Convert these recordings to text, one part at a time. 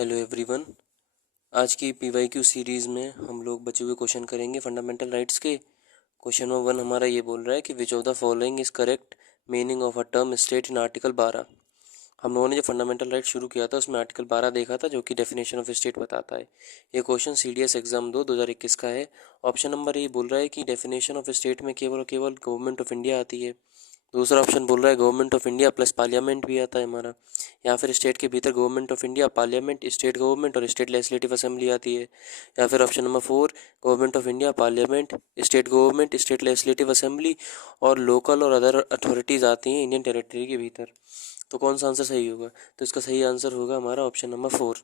Hello everyone. आज की PYQ series में हम लोग बचे हुए क्वेश्चन करेंगे फंडामेंटल राइट्स के। क्वेश्चन नंबर 1 हमारा ये बोल रहा है कि which of the following is correct meaning of a term state in article 12। हम लोगों ने जो फंडामेंटल राइट शुरू किया था उसमें आर्टिकल 12 देखा था जो कि डेफिनेशन ऑफ स्टेट बताता है। ये क्वेश्चन CDS एग्जाम 2021 का है। ऑप्शन नंबर ए बोल रहा है कि डेफिनेशन ऑफ स्टेट में केवल और केवल गवर्नमेंट ऑफ इंडिया आती है। दूसरा ऑप्शन बोल रहा है government of India plus parliament भी आता है हमारा, या फिर स्टेट के भीतर government of India, parliament, state government और स्टेट लेजिस्लेटिव असेंबली आती है। या फिर option number 4 government of India, parliament, state government, state legislative assembly और लोकल और अदर अथॉरिटीज़ आती हैं इंडियन टेरिटरी के भीतर। तो कौन सा आंसर सही होगा? तो इसका सही आंसर होगा हमारा ऑप्शन नंबर 4।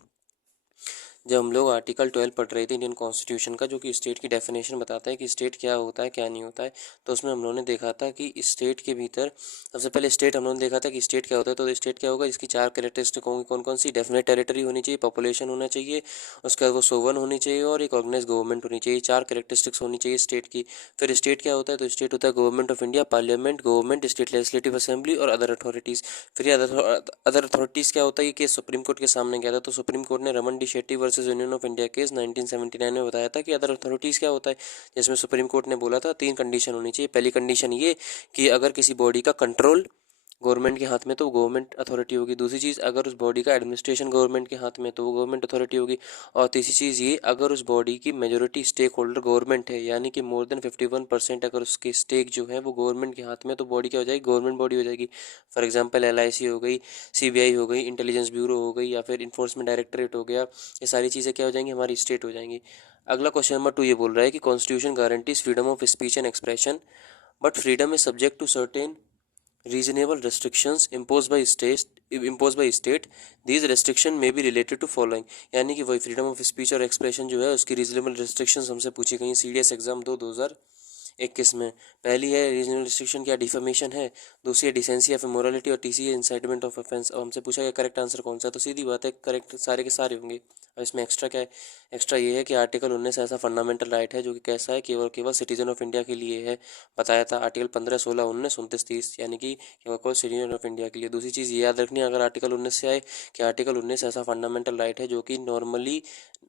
जब हम लोग आर्टिकल 12 पढ़ रहे थे इंडियन कॉन्स्टिट्यूशन का, जो कि स्टेट की डेफिनेशन बताता है कि स्टेट क्या होता है क्या नहीं होता है, तो उसमें हम लोगों ने देखा था कि स्टेट के भीतर सबसे पहले स्टेट हम लोगों ने देखा था कि स्टेट क्या होता है। तो स्टेट क्या होगा, इसकी 4 कैरेक्टरिस्टिक होंगी। कौन कौन सी? डेफिनेट टेरिटरी होनी चाहिए, पॉपुलेशन होना चाहिए, उसके बाद वो सोवन होनी चाहिए और एक ऑर्गेनाइज गवर्नमेंट होनी चाहिए। 4 कैरेक्टरिस्टिक्स होनी चाहिए स्टेट की। फिर स्टेट क्या होता है? तो स्टेट होता है government of India, parliament, government, state legislative assembly और अदर अथॉरिटीज़। फिर अदर अथॉरिटीज़ क्या होता है? ये केस सुप्रीम कोर्ट के सामने गया था, तो सुप्रीम कोर्ट ने Raman D Shetty versus Union of India case 1979 में बताया था कि अदर अथॉरिटीज़ क्या होता है। जिसमें सुप्रीम कोर्ट ने बोला था 3 कंडीशन होनी चाहिए। पहली कंडीशन ये कि अगर किसी बॉडी का कंट्रोल गवर्नमेंट के हाथ में तो गवर्नमेंट अथॉरिटी होगी। दूसरी चीज़, अगर उस बॉडी का एडमिनिस्ट्रेशन गवर्नमेंट के हाथ में तो वो गवर्नमेंट अथॉरिटी होगी। और तीसरी चीज़ ये, अगर उस बॉडी की मेजोरिटी स्टेक होल्डर गवर्नमेंट है, यानी कि मोर देन 51% अगर उसके स्टेक जो है वो गवर्नमेंट के हाथ में, तो बॉडी क्या हो जाएगी? गवर्नमेंट बॉडी हो जाएगी। फॉर एग्जाम्पल LIC हो गई, CBI हो गई, इंटेलिजेंस ब्यूरो हो गई, या फिर इन्फोर्समेंट डायरेक्टरेट हो गया। ये सारी चीज़ें क्या हो जाएंगी? हमारी स्टेट हो जाएंगी। अगला क्वेश्चन नंबर 2 ये बोल रहा है कि constitution guarantees freedom of speech and expression but freedom is subject to certain reasonable restrictions imposed by state. These restriction may be related to following। यानी कि वही फ्रीडम ऑफ स्पीच और एक्सप्रेशन जो है उसकी रीजनेबल रिस्ट्रिक्शंस हमसे पूछी गई CDS एग्जाम 2021 में। पहली है रीजनल रिस्ट्रिक्शन, क्या डिफेमेशन है। दूसरी है डिसेंसी ऑफ मोरालिटी और तीसरी है इंसाइटमेंट ऑफ ऑफेंस। और हमसे पूछा गया करेक्ट आंसर कौन सा है, तो सीधी बात है करेक्ट सारे के सारे होंगे। अब इसमें एक्स्ट्रा क्या है? एक्स्ट्रा ये है कि आर्टिकल 19 ऐसा फंडामेंटल राइट है जो कि कैसा है, केवल केवल सिटीजन ऑफ इंडिया के लिए है। बताया था आर्टिकल 15, 16, 19, 29, 30, यानी कि केवल केवल सिटीजन ऑफ इंडिया के लिए। दूसरी चीज़ ये याद रखनी है अगर आर्टिकल 19 से आए कि आर्टिकल 19 ऐसा फंडामेंटल राइट है जो कि नॉर्मली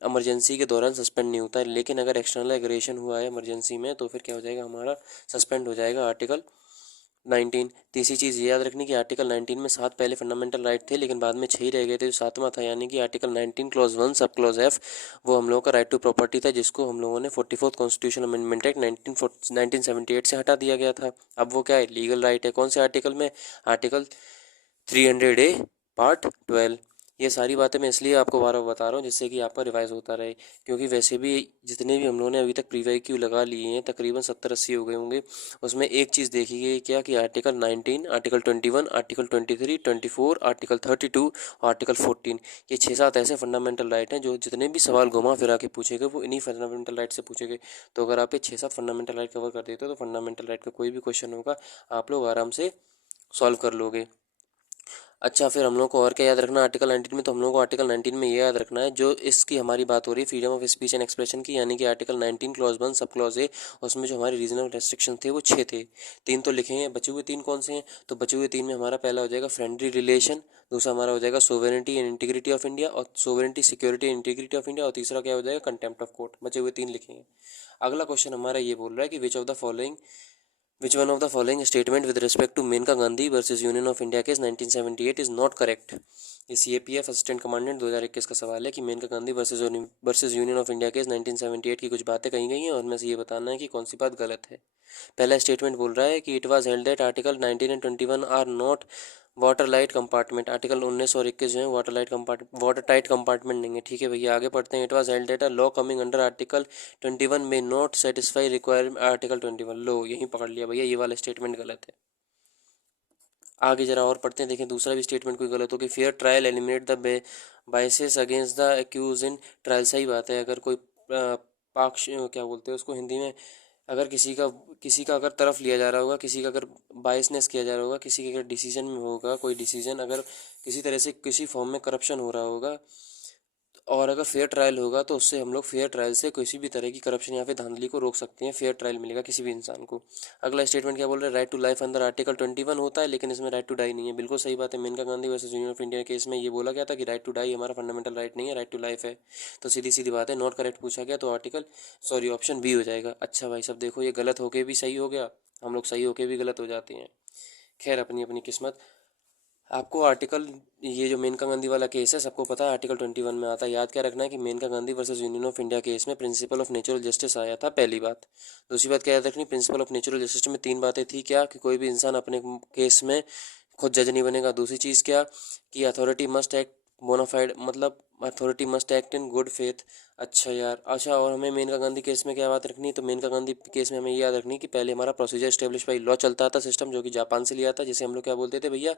इमरजेंसी के दौरान सस्पेंड नहीं होता है, लेकिन अगर एक्सटर्नल एग्रेशन हुआ है इमरजेंसी में तो फिर क्या हो जाएगा? हमारा सस्पेंड हो जाएगा आर्टिकल 19। तीसरी चीज़ ये याद रखनी कि आर्टिकल 19 में 7 पहले फंडामेंटल राइट थे, लेकिन बाद में 6 ही रह गए थे, जो 7वां था, यानी कि article 19 clause 1 sub clause F, वो हम लोगों का राइट टू प्रॉपर्टी था, जिसको हम लोगों ने 44th कॉन्स्टिट्यूशन अमेंडमेंट एक्ट 1978 से हटा दिया गया था। अब वो क्या है? लीगल राइट है। कौन से आर्टिकल में? Article 300A part 12। ये सारी बातें मैं इसलिए आपको बार बार बता रहा हूँ जिससे कि आपका रिवाइज होता रहे, क्योंकि वैसे भी जितने भी हम लोगों ने अभी तक प्रीवाईक्यू लगा लिए हैं तकरीबन 70-80 हो गए होंगे। उसमें एक चीज़ देखी गई क्या कि आर्टिकल 19, आर्टिकल 21, आर्टिकल 23, 24, आर्टिकल 32 और आर्टिकल 14, ये 6-7 ऐसे फंडामेंटल राइट हैं जो जितने भी सवाल घुमा फिरा के पूछे गए वो इन्हीं फंडामेंटल राइट से पूछे गए। तो अगर आप ये 6-7 फंडामेंटल राइट कवर कर देते हो तो फंडामेंटल राइट का कोई भी क्वेश्चन होगा आप लोग आराम से सॉल्व कर लोगे। अच्छा, फिर हम लोग को और क्या याद रखना आर्टिकल 19 में? तो हम लोग को आर्टिकल 19 में ये याद रखना है, जो इसकी हमारी बात हो रही है freedom of speech and expression की, यानी कि आर्टिकल 19 क्लॉज 1 सब क्लॉज ए, उसमें जो हमारे रीजनल रेस्ट्रिक्शन थे वो 6 थे। 3 तो लिखे हैं, बचे हुए 3 कौन से हैं? तो बचे हुए 3 में हमारा पहला हो जाएगा फ्रेंडली रिलेशन, दूसरा हमारा हो जाएगा sovereignty and integrity of India, और sovereignty, security and integrity of India, और तीसरा क्या हो जाएगा? Contempt of court. बचे हुए 3 लिखेंगे। अगला क्वेश्चन हमारा ये बोल रहा है कि Which one of the following statement with respect to Menka Gandhi versus Union of India case 1978 is not correct? ये CAPF असिस्टेंट कमांडेंट 2021 का सवाल है कि Maneka Gandhi versus Union of India case 1978 की कुछ बातें कही गई हैं और उनमें से ये बताना है कि कौन सी बात गलत है। पहला स्टेटमेंट बोल रहा है कि it was held that article 19 and 21 are not water light compartment. Article 19 और 21 जो है वाटर टाइट कंपार्टमेंट नहीं है। ठीक है भैया, आगे पढ़ते हैं। It was held that a law coming under article 21 में नॉट सेटिस्फाई रिक्वायरमेंट आर्टिकल 21। लो, यहीं पकड़ लिया भैया, ये वाला स्टेटमेंट गलत है। आगे जरा और पढ़ते हैं, देखें दूसरा भी स्टेटमेंट कोई गलत हो कि fair trial eliminate the biases against the accuse in trial. सही बात है, अगर कोई पक्ष क्या बोलते हैं उसको हिंदी में, अगर किसी का अगर तरफ लिया जा रहा होगा, किसी का अगर बायसनेस किया जा रहा होगा, किसी के अगर डिसीजन में होगा, कोई डिसीजन अगर किसी तरह से किसी फॉर्म में करप्शन हो रहा होगा, और अगर फेयर ट्रायल होगा तो उससे हम लोग फेयर ट्रायल से किसी भी तरह की करप्शन या फिर धांधली को रोक सकते हैं, फेयर ट्रायल मिलेगा किसी भी इंसान को। अगला स्टेटमेंट क्या बोल रहा है, राइट टू लाइफ अंदर आर्टिकल 21 होता है, लेकिन इसमें राइट टू डाई नहीं है। बिल्कुल सही बात है। Maneka Gandhi versus Union of India case में ये बोला गया था कि राइट टू डाई हमारा फंडामेंटल राइट नहीं है, राइट टू लाइफ है। तो सीधी सीधी बात है, नॉट करेक्ट पूछा गया तो ऑप्शन बी हो जाएगा। अच्छा भाई सब देखो, ये गलत होके भी सही हो गया, हम लोग सही होके भी गलत हो जाते हैं। खैर अपनी अपनी किस्मत। आपको आर्टिकल, ये जो मेनका गांधी वाला केस है सबको पता है आर्टिकल 21 में आता है। याद क्या रखना है कि Maneka Gandhi versus Union of India case में प्रिंसिपल ऑफ नेचुरल जस्टिस आया था, पहली बात। दूसरी बात क्या याद रखनी, प्रिंसिपल ऑफ नेचुरल जस्टिस में 3 बातें थी। क्या कि कोई भी इंसान अपने केस में खुद जज नहीं बनेगा। दूसरी चीज़ क्या कि अथॉरिटी मस्ट एक्ट बोनाफाइड, मतलब authority must act in good faith. अच्छा यार, अच्छा और हमें मेनका गांधी केस में क्या बात रखनी है, तो मेनका गांधी केस में हमें ये याद रखनी है कि पहले हमारा प्रोसीजर स्टेब्लिश बाई लॉ चलता था, सिस्टम जो कि जापान से लिया था, जिसे हम लोग क्या बोलते थे भैया,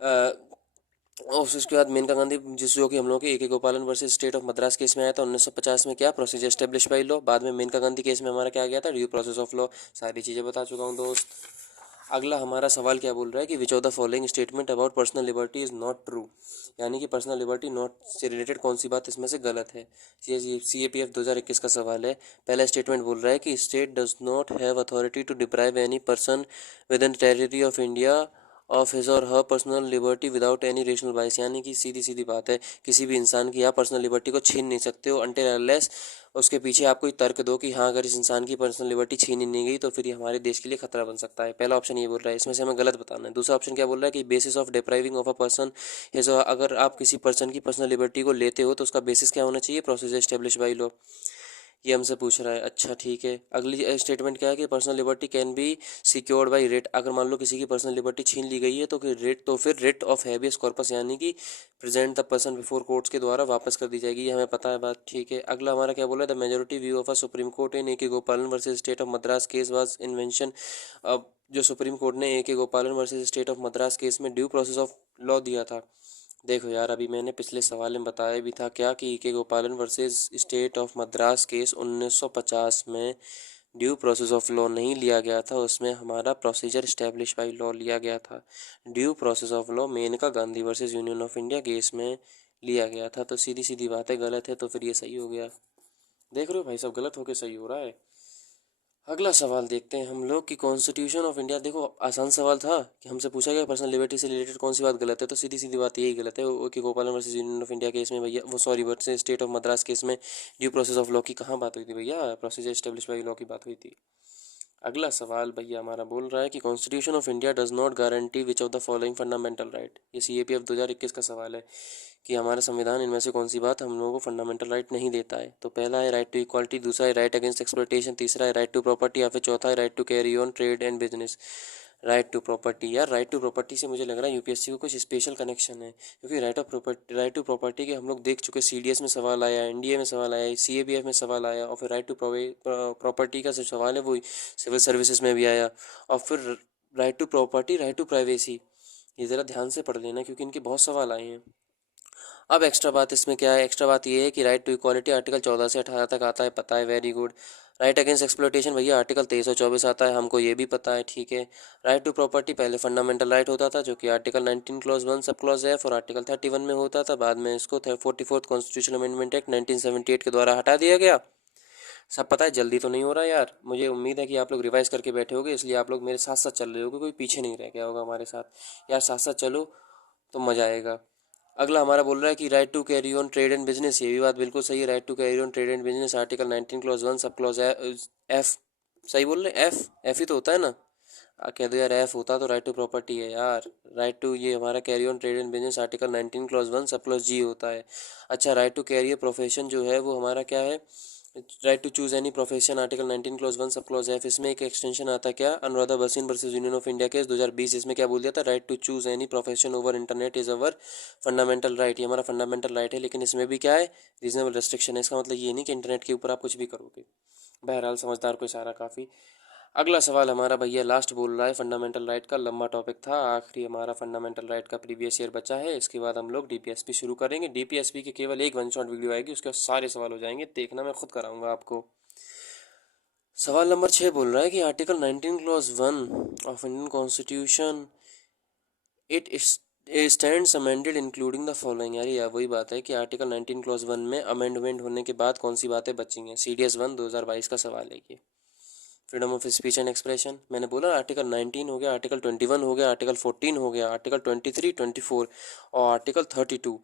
और उसके बाद मेनका गांधी जिस जो कि हम लोग के ए के गोपालन versus state of Madras case में आया था 1950 में, क्या प्रोसीजर स्टेब्लिश बाई लॉ। बाद में मेनका गांधी केस में हमारा क्या गया था, ड्यू प्रोसेस ऑफ लॉ। सारी चीज़ें बता चुका हूँ दोस्त। अगला हमारा सवाल क्या बोल रहा है कि which of the following statement about personal liberty is not true, यानी कि पर्सनल लिबर्टी नॉट से रिलेटेड कौन सी बात इसमें से गलत है। CAPF 2021 का सवाल है। पहला स्टेटमेंट बोल रहा है कि state does not have authority to deprive any person within territory of India of his और her personal liberty without any rational basis, यानी कि सीधी सीधी बात है, किसी भी इंसान की आप पर्सनल लिबर्टी को छीन नहीं सकते हो अनटिल अनलेस उसके पीछे आप कोई तर्क दो कि हाँ अगर इस इंसान की पर्सनल लिबर्टी छीनी नहीं गई तो फिर ये हमारे देश के लिए खतरा बन सकता है। पहला ऑप्शन ये बोल रहा है, इसमें से हमें गलत बताना है। दूसरा ऑप्शन क्या बोल रहा है कि basis of depriving of a person his, अगर आप किसी पर्सन की पर्सनल लिबर्टी को लेते हो तो उसका बेसिस क्या होना चाहिए, प्रोसीजर स्टेब्लिश बाई लॉ। ये हमसे पूछ रहा है। अच्छा ठीक है, अगली स्टेटमेंट क्या है कि personal liberty can be secured by writ, अगर मान लो किसी की पर्सनल लिबर्टी छीन ली गई है तो फिर रिट ऑफ हैबियस कॉर्पस, यानी कि present the person before courts के द्वारा वापस कर दी जाएगी। ये हमें पता है बात, ठीक है। अगला हमारा क्या बोला, the majority view of a Supreme Court in A K Gopalan versus state of Madras case was invention. अब जो सुप्रीम कोर्ट ने A K Gopalan versus state of Madras case में ड्यू प्रोसेस ऑफ लॉ दिया था, देखो यार अभी मैंने पिछले सवाल में बताया भी था क्या कि के गोपालन versus state of Madras case 1950 में ड्यू प्रोसेस ऑफ लॉ नहीं लिया गया था, उसमें हमारा प्रोसीजर स्टैब्लिश बाई लॉ लिया गया था। Due process of law Maneka Gandhi versus Union of India case में लिया गया था। तो सीधी सीधी बात है, गलत है तो फिर ये सही हो गया। देख रहे हो भाई सब गलत होके सही हो रहा है। अगला सवाल देखते हैं हम लोग कि कॉन्स्टिट्यूशन ऑफ इंडिया, देखो आसान सवाल था कि हमसे पूछा गया पर्सनल लिबर्टी से रिलेटेड कौन सी बात गलत है, तो सीधी सीधी बात यही गलत है कि गोपालन versus Union of India case में भैया, वो sorry versus state of Madras case में ड्यू प्रोसेस ऑफ लॉ की कहाँ बात हुई थी भैया, प्रोसीजर एस्टेब्लिश बाई लॉ की बात हुई थी। अगला सवाल भैया हमारा बोल रहा है कि constitution of India does not guarantee which of the following fundamental right. ये CAPF 2021 का सवाल है कि हमारा संविधान इनमें से कौन सी बात हम लोगों को फंडामेंटल राइट नहीं देता है। तो पहला है राइट टू इक्वालिटी, दूसरा है राइट अगेंस्ट एक्सप्लॉयटेशन, तीसरा है राइट टू प्रॉपर्टी, या फिर चौथा है right to carry on trade and business. Right to property, यार राइट टू प्रॉपर्टी से मुझे लग रहा है UPSC को कुछ स्पेशल कनेक्शन है, क्योंकि राइट टू प्रॉपर्टी के हम लोग देख चुके, CDS में सवाल आया, NDA में सवाल आया, CABF में सवाल आया, और फिर राइट टू प्रॉपर्टी का जो सवाल है वो सिविल सर्विसेज में भी आया, और फिर right to property, right to privacy, ये ज़रा ध्यान से पढ़ लेना क्योंकि इनके बहुत सवाल आए हैं। अब एक्स्ट्रा बात इसमें क्या है, एक्स्ट्रा बात ये है कि राइट टू इक्वालिटी आर्टिकल 14 से 18 तक आता है, पता है, very good. Right against exploitation भैया आर्टिकल 23 और 24 आता है, हमको ये भी पता है, ठीक है। राइट टू प्रॉपर्टी पहले फंडामेंटल राइट होता था जो कि article 19 clause 1 sub clause F और आर्टिकल 31 में होता था, बाद में इसको 44th कॉन्स्टिट्यूशनल अमेंडमेंट एक्ट 1978 के द्वारा हटा दिया गया। सब पता है, जल्दी तो नहीं हो रहा यार, मुझे उम्मीद है कि आप लोग रिवाइज करके बैठे होगे, इसलिए आप लोग मेरे साथ साथ चल रहे होगे, कोई पीछे नहीं रह गया होगा हमारे साथ। यार साथ साथ चलो तो मज़ा आएगा। अगला हमारा बोल रहा है कि right to carry on trade and business, ये भी बात बिल्कुल सही है। Right to carry on trade and business article 19 clause 1 sub clause F, सही बोल रहे, F ही तो होता है ना, कह दो यार F होता तो राइट टू प्रॉपर्टी है यार। राइट टू ये हमारा carry on trade and business article 19 clause 1 sub clause G होता है। अच्छा right to carry a profession जो है वो हमारा क्या है, right to choose any profession article 19 clause 1 sub clause F, इसमें एक एक्सटेंशन आता है क्या, Anuradha Bhasin versus Union of India case 2020, इसमें क्या बोल दिया था, right to choose any profession over internet is our fundamental right. ये हमारा फंडामेंटल राइट है, लेकिन इसमें भी क्या है, रीजनेबल रेस्ट्रिक्शन है। इसका मतलब ये नहीं कि इंटरनेट के ऊपर आप कुछ भी करोगे। बहरहाल समझदार को इशारा काफ़ी। अगला सवाल हमारा भैया लास्ट बोल रहा है, फंडामेंटल राइट का लंबा टॉपिक था, आखिरी हमारा फंडामेंटल राइट का प्रीवियस ईयर बचा है, इसके बाद हम लोग DPSP शुरू करेंगे। DPSP के केवल एक वन शॉट वीडियो आएगी, उसके बाद सारे सवाल हो जाएंगे, देखना मैं खुद कराऊंगा आपको। सवाल नंबर 6 बोल रहा है कि article 19 clause 1 of Indian constitution it A stands amended including the following. यार ये वही बात है कि आर्टिकल 19 क्लॉज 1 में अमेंडमेंट होने के बाद कौन सी बातें बची हैं। CDS 1 2022 का सवाल है ये। Freedom of speech and expression, मैंने बोला आर्टिकल 19 हो गया, आर्टिकल 21 हो गया, आर्टिकल 14 हो गया, आर्टिकल 23, 24 और आर्टिकल 32,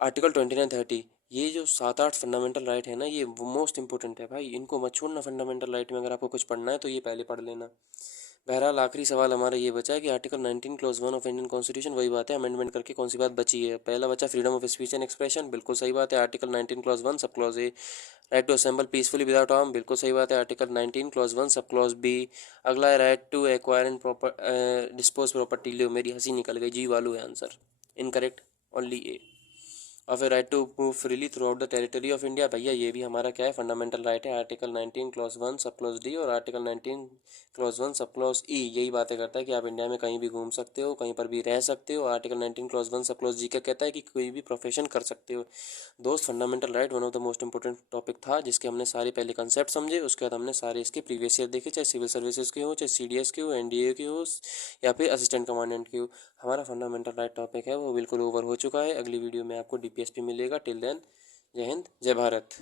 आर्टिकल 29, 30। ये जो 7-8 फंडामेंटल राइट है ना, ये मोस्ट इंपॉर्टेंट है भाई, इनको मत छोड़ना। फंडामेंटल राइट में अगर आपको कुछ पढ़ना है तो ये पहले पढ़ लेना। बहरहाल आखिरी सवाल हमारा ये बचा है कि article 19 clause 1 of Indian constitution, वही बात है, अमेंडमेंट करके कौन सी बात बची है। पहला बचा freedom of speech and expression, बिल्कुल सही बात है, article 19 clause 1 sub clause A. Right to assemble peacefully without arm, बिल्कुल सही बात है, article 19 clause 1 sub clause B. अगला है right to acquire and proper dispose property. लो मेरी हंसी निकल गई, जी वालू है आंसर, इनकरेक्ट, ओनली ए। और फिर right to move freely throughout the territory of India, भैया ये भी हमारा क्या है, फंडामेंटल राइट है, article 19 clause 1 sub clause D और आर्टिकल 19 क्लॉज 1 सब क्लॉज ई। यही बातें करता है कि आप इंडिया में कहीं भी घूम सकते हो, कहीं पर भी रह सकते हो। आर्टिकल 19 क्लॉज 1 सब क्लॉज जी का कहता है कि कोई भी प्रोफेशन कर सकते हो। दोस्त fundamental right one of the most important topic था, जिसके हमने सारे पहले कंसेप्ट समझे, उसके बाद हमने सारे इसके प्रीवियस ईयर देखे, चाहे सिविल सर्विसेज के हो, चाहे CDS के हो, NDA के हो, या फिर असिस्टेंट कमांडेंट के हो। हमारा फंडामेंटल राइट टॉपिक है वो बिल्कुल ओवर हो चुका है। अगली वीडियो में आपको DPSP मिलेगा। टिल देन, जय हिंद, जय भारत।